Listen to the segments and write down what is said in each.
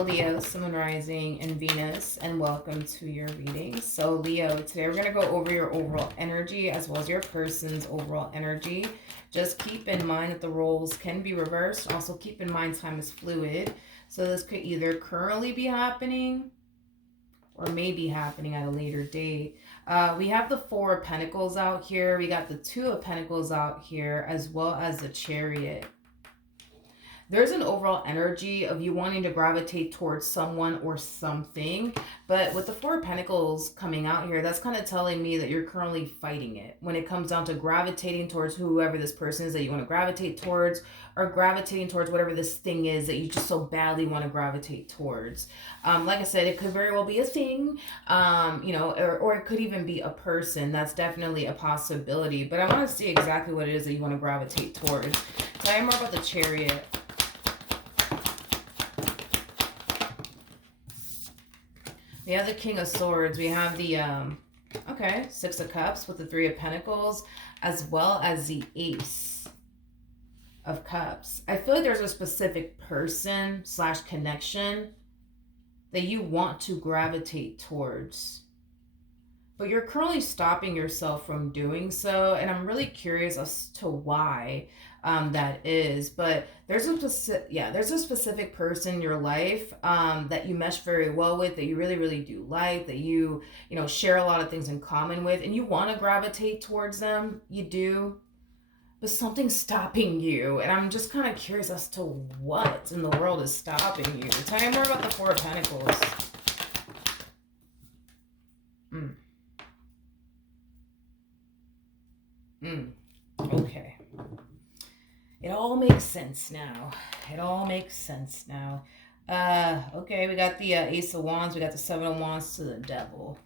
Hello, Leo, Sun, Moon, Rising, and Venus, and welcome to your reading. So, Leo, today we're going to go over your overall energy as well as your person's overall energy. Just keep in mind that the roles can be reversed. Also, keep in mind time is fluid. So, this could either currently be happening or may be happening at a later date. We have the Four of Pentacles out here. We got the Two of Pentacles out here, as well as the Chariot. There's an overall energy of you wanting to gravitate towards someone or something. But with the Four of Pentacles coming out here, that's kind of telling me that you're currently fighting it. When it comes down to gravitating towards whoever this person is that you want to gravitate towards, or gravitating towards whatever this thing is that you just so badly want to gravitate towards. Like I said, it could very well be a thing, or it could even be a person. That's definitely a possibility. But I want to see exactly what it is that you want to gravitate towards. Tell me more about the Chariot. We have the King of Swords. We have the, Six of Cups with the Three of Pentacles, as well as the Ace of Cups. I feel like there's a specific person / connection that you want to gravitate towards, but you're currently stopping yourself from doing so, and I'm really curious as to why that is. But there's a specific person in your life that you mesh very well with, that you really do like, that you share a lot of things in common with, and you want to gravitate towards them. You do, but something's stopping you, and I'm just kind of curious as to what in the world is stopping you. Tell me more about the Four of Pentacles. Okay. It all makes sense now. Okay, we got the Ace of Wands. We got the Seven of Wands to the Devil.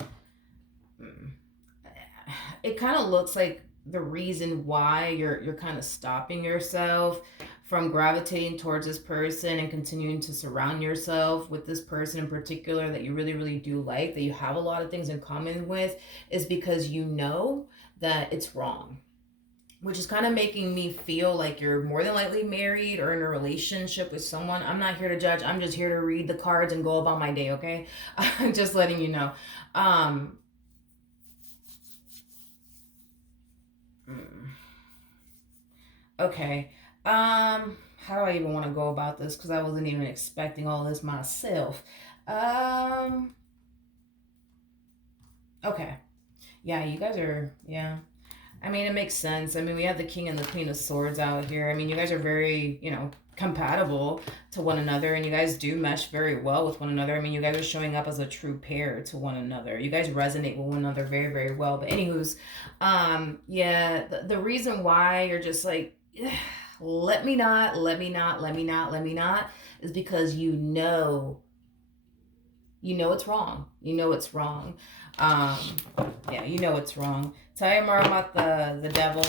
It kind of looks like the reason why you're kind of stopping yourself from gravitating towards this person and continuing to surround yourself with this person in particular that you really do like, that you have a lot of things in common with, is because you know that it's wrong. Which is kind of making me feel like you're more than likely married or in a relationship with someone. I'm not here to judge. I'm just here to read the cards and go about my day, okay? I'm just letting you know. Okay. How do I even want to go about this? Because I wasn't even expecting all this myself. Okay. Yeah, you guys are, yeah. I mean, it makes sense. I mean, we have the King and the Queen of Swords out here. I mean, you guys are very, compatible to one another, and you guys do mesh very well with one another. I mean, you guys are showing up as a true pair to one another. You guys resonate with one another very well. But anywho's, the reason why you're just like, let me not, is because you know it's wrong. You know it's wrong. You know it's wrong. Tell me more about the Devil.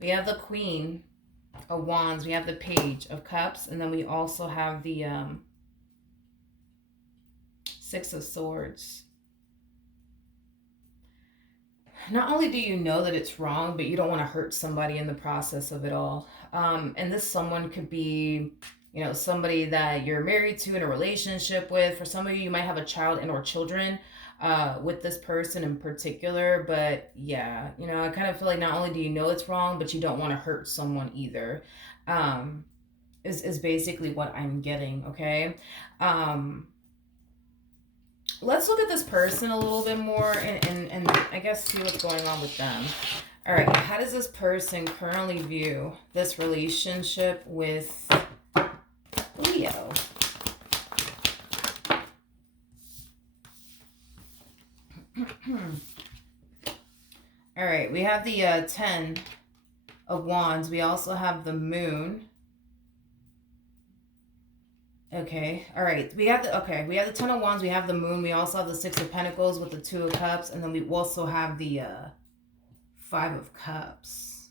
We have the Queen of Wands. We have the Page of Cups. And then we also have the Six of Swords. Not only do you know that it's wrong, but you don't want to hurt somebody in the process of it all. And this someone could be, somebody that you're married to, in a relationship with. For some of you, you might have a child and or children with this person in particular. But yeah, I kind of feel like not only do you know it's wrong, but you don't want to hurt someone either. Is basically what I'm getting, okay? Let's look at this person a little bit more and I guess see what's going on with them. All right, how does this person currently view this relationship with Leo? All right, we have the 10 of Wands. We also have the Moon. Okay, all right. We have the 10 of Wands, we have the Moon, we also have the Six of Pentacles with the Two of Cups, and then we also have the Five of Cups.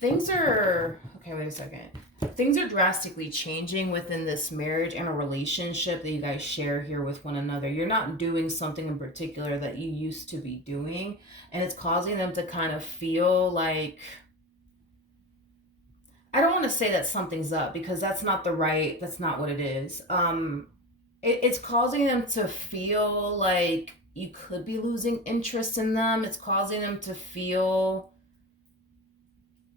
Things are, okay, wait a second. Things are drastically changing within this marriage and a relationship that you guys share here with one another. You're not doing something in particular that you used to be doing, and it's causing them to kind of feel like, I don't want to say that something's up because that's not what it is. It's causing them to feel like you could be losing interest in them. It's causing them to feel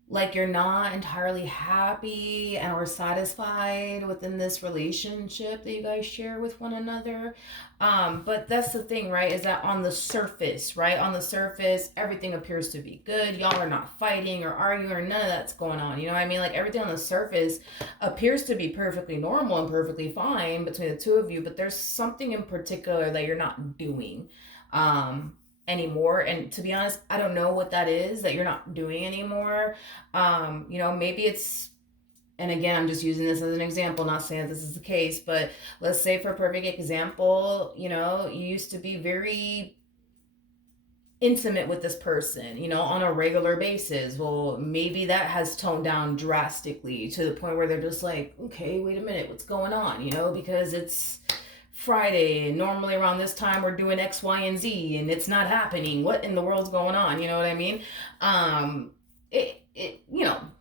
like you're not entirely happy and or satisfied within this relationship that you guys share with one another. But that's the thing, right? Is that on the surface, right? On the surface, everything appears to be good. Y'all are not fighting or arguing or none of that's going on. You know what I mean? Like everything on the surface appears to be perfectly normal and perfectly fine between the two of you, but there's something in particular that you're not doing. Anymore, and to be honest, I don't know what that is that you're not doing anymore. Maybe it's, and again, I'm just using this as an example, not saying that this is the case, but let's say for a perfect example, you used to be very intimate with this person, on a regular basis. Well, maybe that has toned down drastically to the point where they're just like, okay, wait a minute, what's going on? Because it's Friday, and normally around this time we're doing X, Y, and Z, and it's not happening. What in the world's going on? You know what I mean?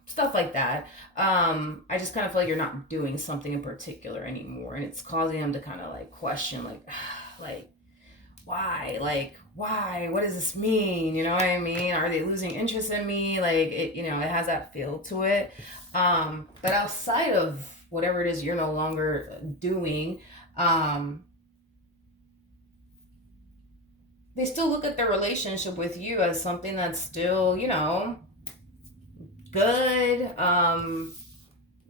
Stuff like that. I just kind of feel like you're not doing something in particular anymore, and it's causing them to kind of like question, like, why? Like, why? What does this mean? You know what I mean? Are they losing interest in me? Like, it has that feel to it. But outside of whatever it is you're no longer doing, they still look at their relationship with you as something that's still, good.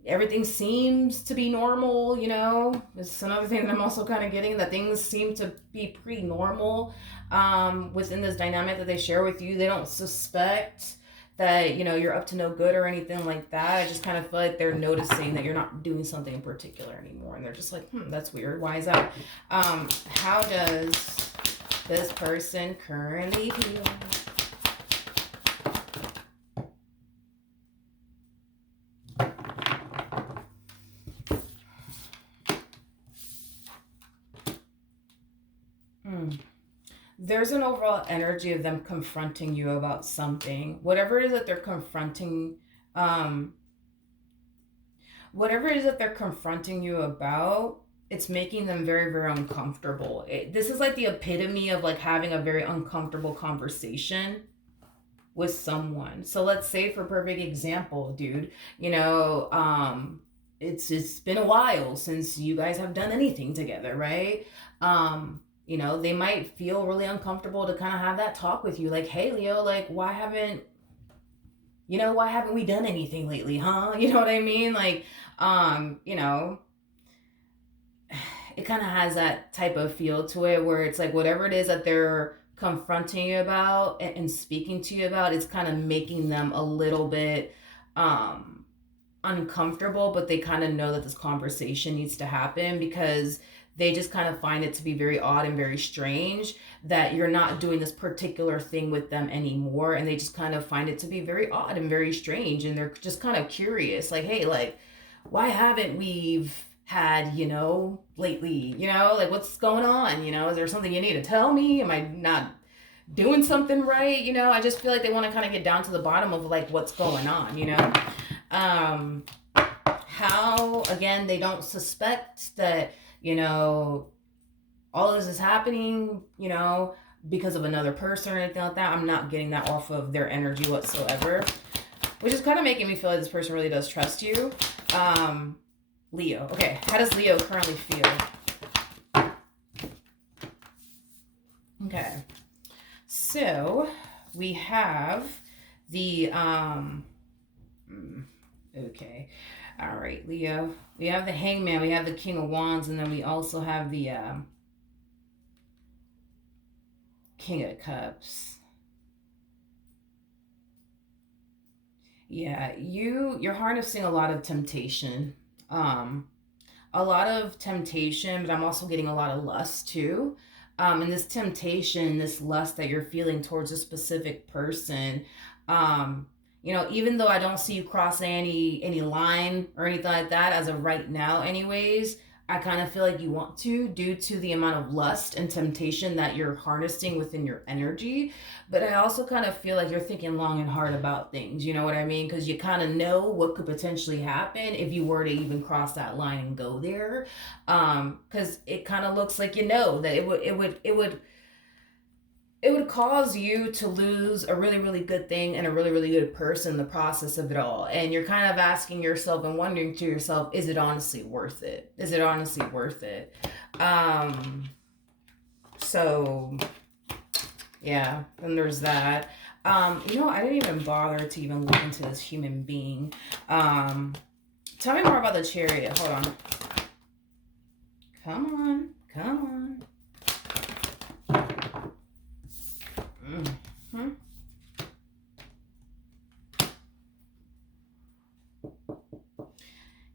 Everything seems to be normal, It's another thing that I'm also kind of getting, that things seem to be pretty normal within this dynamic that they share with you. They don't suspect that, you're up to no good or anything like that. I just kind of feel like they're noticing that you're not doing something in particular anymore. And they're just like, that's weird. Why is that? How does this person currently feel? There's an overall energy of them confronting you about something. Whatever it is that they're confronting you about, it's making them very, very uncomfortable. This is like the epitome of like having a very uncomfortable conversation with someone. So let's say, for perfect example, dude, it's been a while since you guys have done anything together, right? They might feel really uncomfortable to kind of have that talk with you, like, hey, Leo, like, why haven't we done anything lately, huh? You know what I mean? Like, it kind of has that type of feel to it, where it's like whatever it is that they're confronting you about and speaking to you about, it's kind of making them a little bit uncomfortable, but they kind of know that this conversation needs to happen because they just kind of find it to be very odd and very strange that you're not doing this particular thing with them anymore. And they just kind of find it to be very odd and very strange. And they're just kind of curious, like, hey, like, why haven't we had, lately, like, what's going on? Is there something you need to tell me? Am I not doing something right? I just feel like they want to kind of get down to the bottom of like what's going on, how, again, they don't suspect that, all of this is happening, because of another person or anything like that. I'm not getting that off of their energy whatsoever, which is kind of making me feel like this person really does trust you. Leo. Okay, how does Leo currently feel? Okay, so we have the okay, all right, Leo, we have the Hangman, we have the King of Wands, and then we also have the King of Cups. Yeah, you're harnessing a lot of temptation. A lot of temptation, but I'm also getting a lot of lust too. And this temptation, this lust that you're feeling towards a specific person, You know, even though I don't see you crossing any line or anything like that as of right now, anyways, I kind of feel like you want to, due to the amount of lust and temptation that you're harnessing within your energy. But I also kind of feel like you're thinking long and hard about things. You know what I mean? Because you kind of know what could potentially happen if you were to even cross that line and go there. Because it kind of looks like, you know, that it would cause you to lose a really, really good thing and a really, really good person in the process of it all. And you're kind of asking yourself and wondering to yourself, is it honestly worth it? Is it honestly worth it? So yeah, and there's that. You know, I didn't even bother to even look into this human being. Tell me more about the Chariot. Hold on. Come on. Come on. Mm-hmm.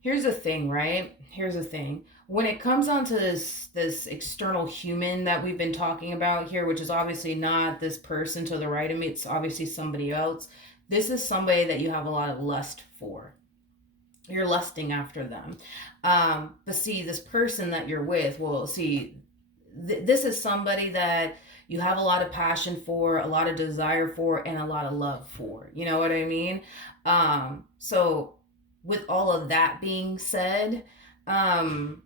Here's the thing, right? Here's the thing. When it comes on to this external human that we've been talking about here, which is obviously not this person to the right of me, it's obviously somebody else. This is somebody that you have a lot of lust for. You're lusting after them. But see, this person that you're with, well, see, this is somebody that you have a lot of passion for, a lot of desire for, and a lot of love for. You know what I mean? So with all of that being said, um,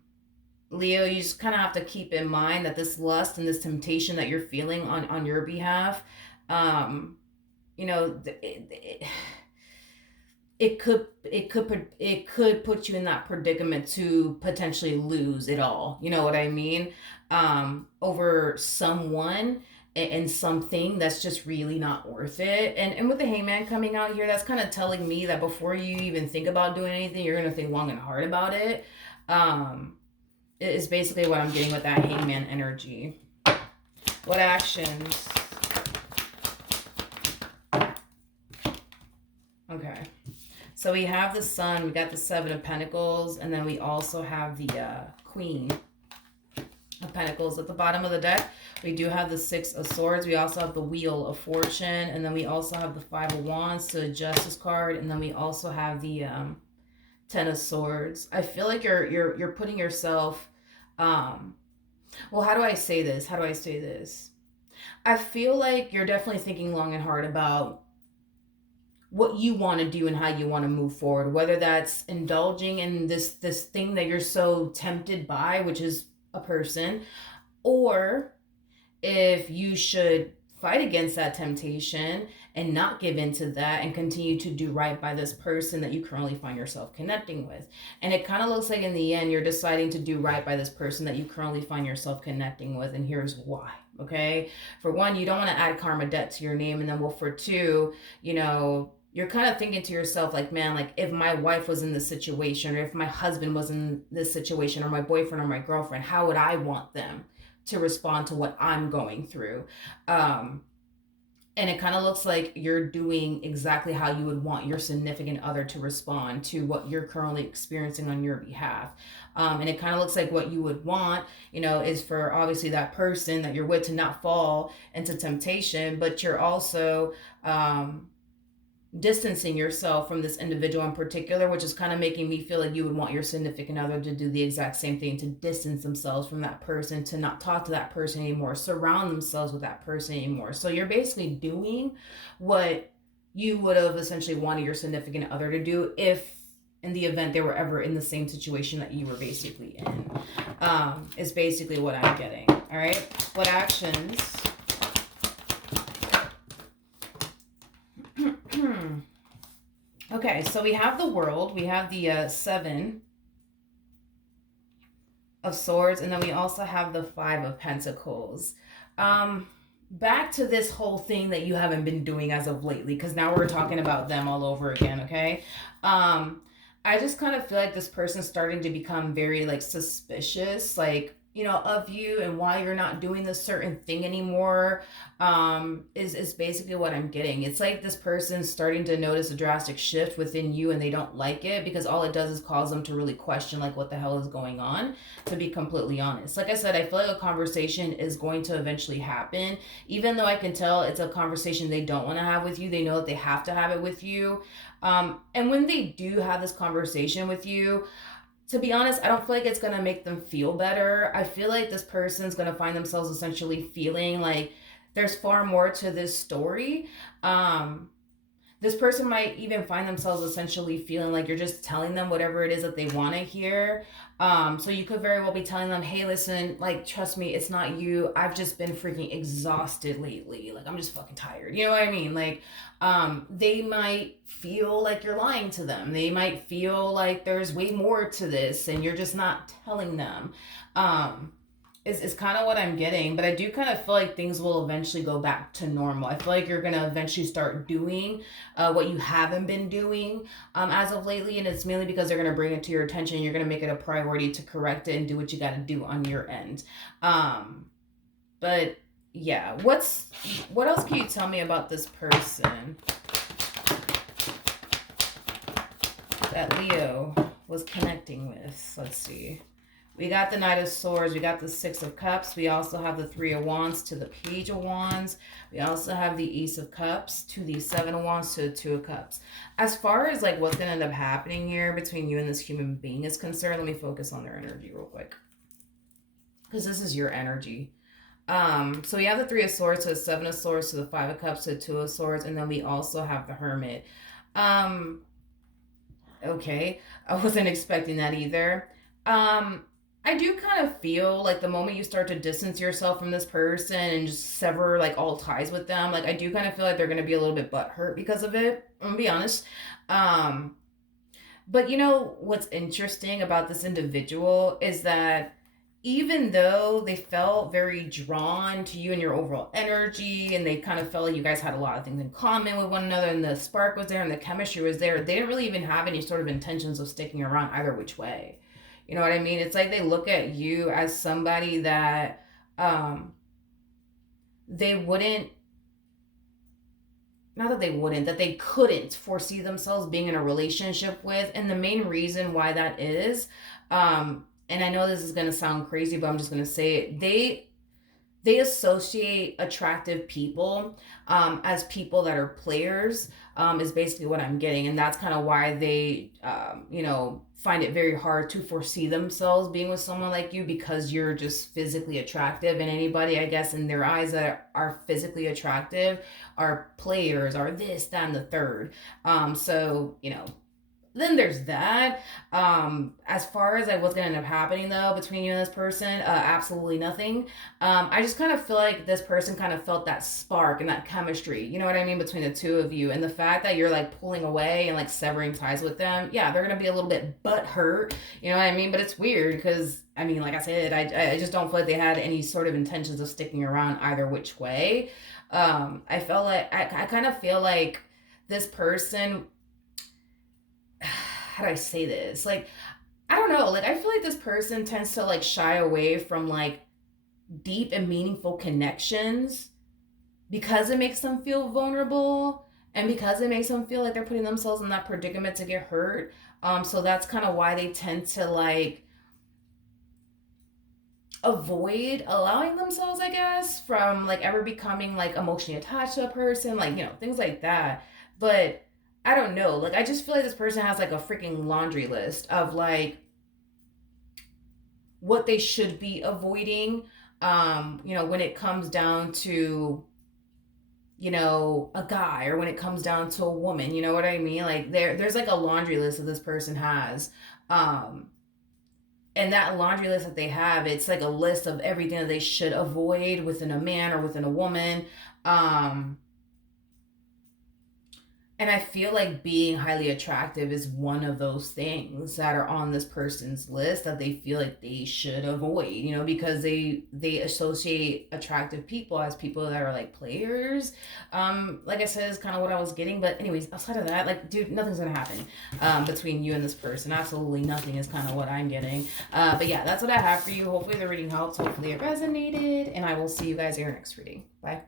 Leo, you just kind of have to keep in mind that this lust and this temptation that you're feeling on your behalf, um, you know, it could put you in that predicament to potentially lose it all. You know what I mean? Over someone and something that's just really not worth it. And with the Hangman coming out here, that's kind of telling me that before you even think about doing anything, you're gonna think long and hard about it. Um, is basically what I'm getting with that Hangman energy. What actions? Okay. So we have the Sun, we got the Seven of Pentacles, and then we also have the Queen of Pentacles at the bottom of the deck. We do have the Six of Swords. We also have the Wheel of Fortune, and then we also have the Five of Wands to the Justice card, and then we also have the Ten of Swords. I feel like you're putting yourself. Well, how do I say this? How do I say this? I feel like you're definitely thinking long and hard about what you want to do and how you want to move forward, whether that's indulging in this thing that you're so tempted by, which is a person, or if you should fight against that temptation and not give in to that and continue to do right by this person that you currently find yourself connecting with. And it kind of looks like in the end you're deciding to do right by this person that you currently find yourself connecting with, and here's why. Okay, for one, you don't want to add karma debt to your name, and then, well, for two, you know, you're kind of thinking to yourself, like, man, like, if my wife was in this situation, or if my husband was in this situation, or my boyfriend or my girlfriend, how would I want them to respond to what I'm going through? And it kind of looks like you're doing exactly how you would want your significant other to respond to what you're currently experiencing on your behalf. And it kind of looks like what you would want, you know, is for obviously that person that you're with to not fall into temptation, but you're also distancing yourself from this individual in particular, which is kind of making me feel like you would want your significant other to do the exact same thing, to distance themselves from that person, to not talk to that person anymore, surround themselves with that person anymore. So you're basically doing what you would have essentially wanted your significant other to do if in the event they were ever in the same situation that you were basically in. Is basically what I'm getting. All right, what actions? Okay, so we have the World, we have the Seven of Swords, and then we also have the Five of Pentacles. Back to this whole thing that you haven't been doing as of lately, because now we're talking about them all over again, okay? I just kind of feel like this person's starting to become very, like, suspicious, like, of you and why you're not doing this certain thing anymore, is basically what I'm getting. It's like this person's starting to notice a drastic shift within you and they don't like it, because all it does is cause them to really question like what the hell is going on, to be completely honest. Like I said, I feel like a conversation is going to eventually happen, even though I can tell it's a conversation they don't want to have with you. They know that they have to have it with you. And when they do have this conversation with you, to be honest, I don't feel like it's gonna make them feel better. I feel like this person's gonna find themselves essentially feeling like there's far more to this story. Um, this person might even find themselves essentially feeling like you're just telling them whatever it is that they want to hear. So you could very well be telling them, hey, listen, like, trust me, it's not you. I've just been freaking exhausted lately. Like, I'm just fucking tired. You know what I mean? Like, they might feel like you're lying to them. They might feel like there's way more to this and you're just not telling them. Um, is kind of what I'm getting, but I do kind of feel like things will eventually go back to normal. I feel like you're gonna eventually start doing what you haven't been doing as of lately, and it's mainly because they're gonna bring it to your attention. You're gonna make it a priority to correct it and do what you got to do on your end. Um, but yeah, what else can you tell me about this person that Leo was connecting with? Let's see. We got the Knight of Swords. We got the Six of Cups. We also have the Three of Wands to the Page of Wands. We also have the Ace of Cups to the Seven of Wands to the Two of Cups. As far as like what's going to end up happening here between you and this human being is concerned, let me focus on their energy real quick, because this is your energy. So we have the Three of Swords to the Seven of Swords to the Five of Cups to the Two of Swords, and then we also have the Hermit. Okay, I wasn't expecting that either. I do kind of feel like the moment you start to distance yourself from this person and just sever like all ties with them, like I do kind of feel like they're gonna be a little bit butthurt because of it. I'm gonna be honest. Um, but what's interesting about this individual is that even though they felt very drawn to you and your overall energy, and they kind of felt like you guys had a lot of things in common with one another, and the spark was there and the chemistry was there, they didn't really even have any sort of intentions of sticking around either which way. You know what I mean? It's like they look at you as somebody that they wouldn't, not that they wouldn't, that they couldn't foresee themselves being in a relationship with. And the main reason why that is, and I know this is going to sound crazy, but I'm just going to say it. They associate attractive people as people that are players, is basically what I'm getting. And that's kind of why they, find it very hard to foresee themselves being with someone like you, because you're just physically attractive. And anybody, I guess, in their eyes that are physically attractive are players, are this, that, and the third. So, then there's that. As far as like what's gonna end up happening though between you and this person, absolutely nothing. I just kind of feel like this person kind of felt that spark and that chemistry, you know what I mean, between the two of you. And the fact that you're like pulling away and like severing ties with them, yeah, they're gonna be a little bit butthurt, you know what I mean. But it's weird because I mean, like I said, I just don't feel like they had any sort of intentions of sticking around either which way. I felt like I kind of feel like this person, how do I say this? Like, I don't know. Like, I feel like this person tends to like shy away from like deep and meaningful connections because it makes them feel vulnerable and because it makes them feel like they're putting themselves in that predicament to get hurt. So that's kind of why they tend to like avoid allowing themselves, I guess, from like ever becoming like emotionally attached to a person, like, things like that. But I don't know. Like, I just feel like this person has like a freaking laundry list of like what they should be avoiding. When it comes down to, a guy, or when it comes down to a woman, you know what I mean? Like there's like a laundry list that this person has. Um, and that laundry list that they have, it's like a list of everything that they should avoid within a man or within a woman. Um, And I feel like being highly attractive is one of those things that are on this person's list that they feel like they should avoid, you know, because they associate attractive people as people that are like players. Like I said, is kind of what I was getting. But anyways, outside of that, like, dude, nothing's gonna happen between you and this person. Absolutely nothing is kind of what I'm getting. But yeah, that's what I have for you. Hopefully the reading helps. Hopefully it resonated, and I will see you guys in your next reading. Bye.